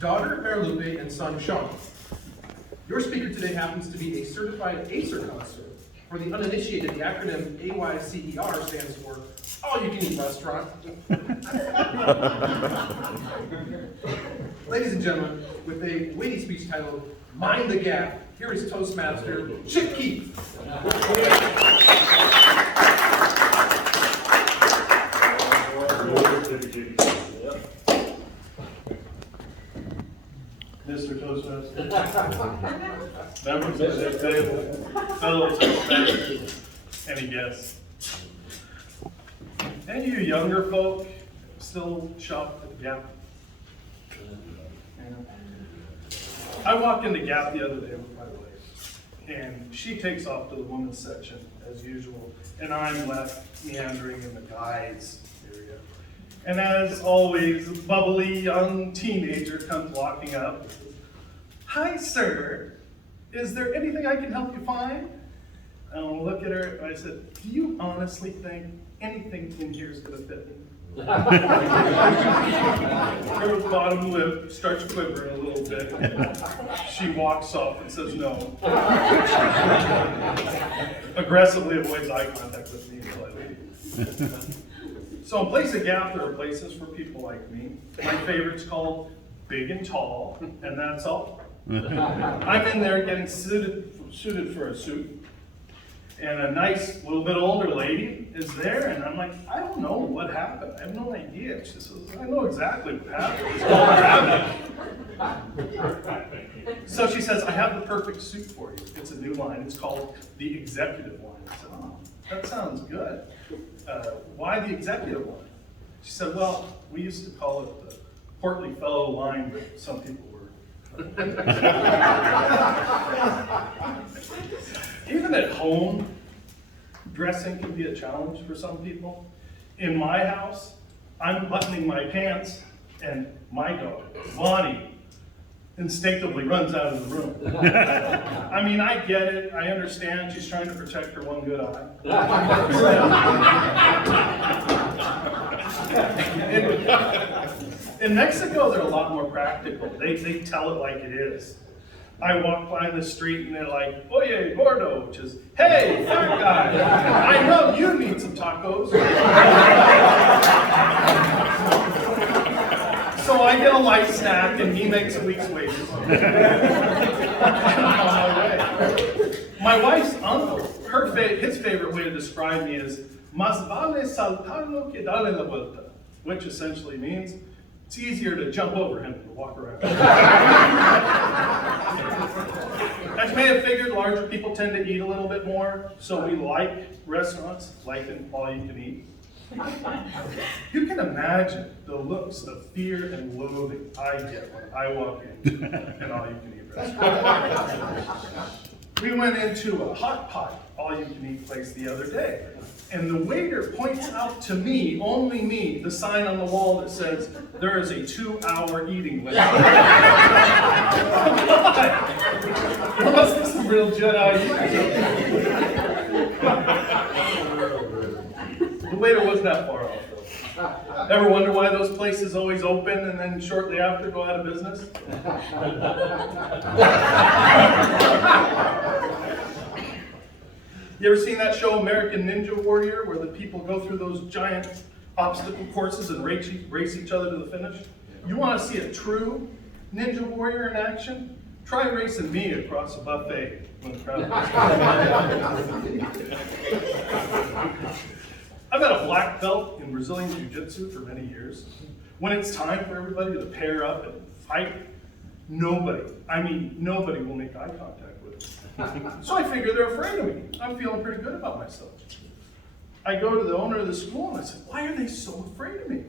daughter Marilupe and son Sean. Your speaker today happens to be a certified ACER counselor. For the uninitiated, the acronym AYCER stands for All You Can Eat Restaurant. Ladies and gentlemen, with a weighty speech titled Mind the Gap, here is Toastmaster Chip Keith. Mr. Toastmaster, members of the table, fellow Toastmasters, any guests. Any of you younger folk still shop at the Gap? I walked into Gap the other day with my wife, and she takes off to the women's section as usual, and I'm left meandering in the guys area. And as always, a bubbly young teenager comes walking up and says, "Hi, sir. Is there anything I can help you find?" And I'll look at her and I said, "Do you honestly think anything in here is going to fit me?" Her bottom lip starts quivering a little bit. She walks off and says no. Aggressively avoids eye contact with me until I leave. So in place of Gap, there are places for people like me. My favorite's called Big and Tall, and that's all. I'm in there getting suited for a suit. And a nice, little bit older lady is there, and I'm like, I don't know what happened. I have no idea. She says, I know exactly what happened. It's called rabbit. So she says, I have the perfect suit for you. It's a new line. It's called the Executive line. I said, oh, that sounds good. Why the Executive line? She said, well, we used to call it the portly fellow line, but some people were. Even at home, dressing can be a challenge for some people. In my house, I'm buttoning my pants, and my dog, Bonnie, instinctively runs out of the room. I mean, I get it, I understand she's trying to protect her one good eye. In Mexico, they're a lot more practical. They tell it like it is. I walk by the street and they're like, "Oye, gordo," which is, "Hey, fat guy, I know you need some tacos." So I get a light snack and he makes a week's wages. I'm on my way. My wife's uncle, his favorite way to describe me is, "Más vale saltarlo que darle la vuelta," which essentially means, it's easier to jump over him than to walk around. As you may have figured, larger people tend to eat a little bit more, so we like restaurants, like an all-you-can-eat. You can imagine the looks of fear and loathing I get when I walk into an all-you-can-eat restaurant. We went into a hot pot all-you-can-eat place the other day, and the waiter points out to me, only me, the sign on the wall that says, "There is a 2-hour eating limit." There must be some real Jedi. The waiter wasn't that far off, though. Ever wonder why those places always open and then shortly after go out of business? You ever seen that show, American Ninja Warrior, where the people go through those giant obstacle courses and race each other to the finish? You want to see a true Ninja Warrior in action? Try racing me across a buffet when the crowd is. I've had a black belt in Brazilian Jiu-Jitsu for many years. When it's time for everybody to pair up and fight, nobody will make eye contact with us. So I figure they're afraid of me. I'm feeling pretty good about myself. I go to the owner of the school and I said, "Why are they so afraid of me?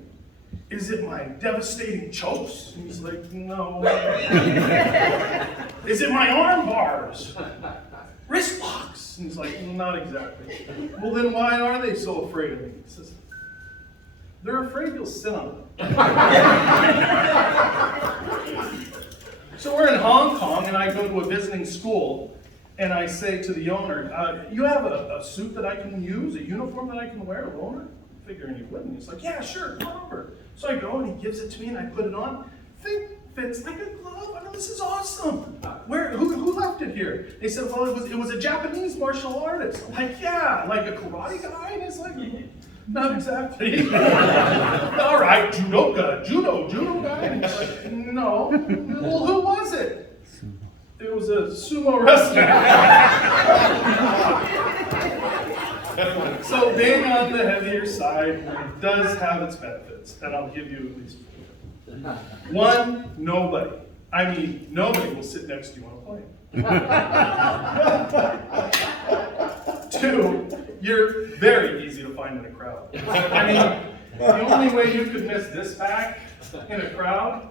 Is it my devastating chokes?" And he's like, "No." "Is it my arm bars? Wrist locks?" And he's like, "Not exactly." "Well, then why are they so afraid of me?" He says, "They're afraid you'll sit on them." So we're in Hong Kong and I go to a visiting school and I say to the owner, "You have a suit that I can use, a uniform that I can wear, a owner?" Figuring he wouldn't. He's like, "Yeah, sure, come over." So I go and he gives it to me and I put it on. fits like a glove. I know, this is awesome. Who left it here? They said, well, it was a Japanese martial artist. I'm like, yeah, like a karate guy? And it's like, not exactly. All right, judo guy. And it's like, no. Well, who was it? It was a sumo wrestler. So being on the heavier side does have its benefits, and I'll give you at least four. One, nobody. I mean, nobody will sit next to you on a plane. Two, you're very easy to find in a crowd. I mean, the only way you could miss this pack in a crowd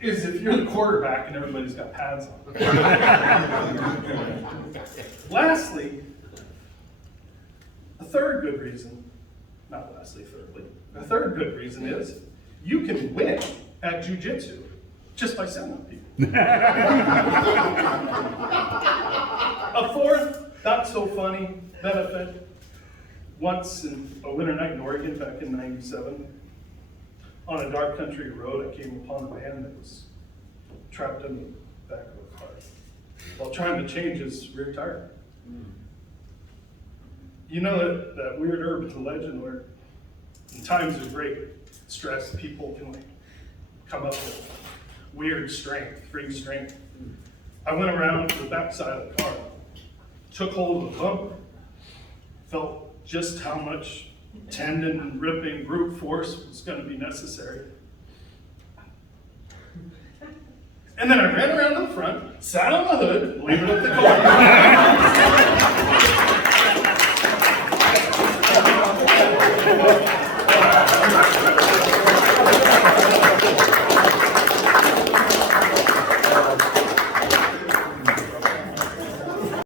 is if you're the quarterback and everybody's got pads on. Lastly, a third good reason is you can win at jiu-jitsu just by sitting on people. A fourth, not so funny benefit, once in a winter night in Oregon back in '97, on a dark country road, I came upon a man that was trapped in the back of a car while trying to change his rear tire. You know that weird urban legend where in times of great stress, people can come up with weird strength, free strength. I went around to the back side of the car, took hold of the bumper, felt just how much tendon ripping brute force was going to be necessary. And then I ran around to the front, sat on the hood, leave it up the car.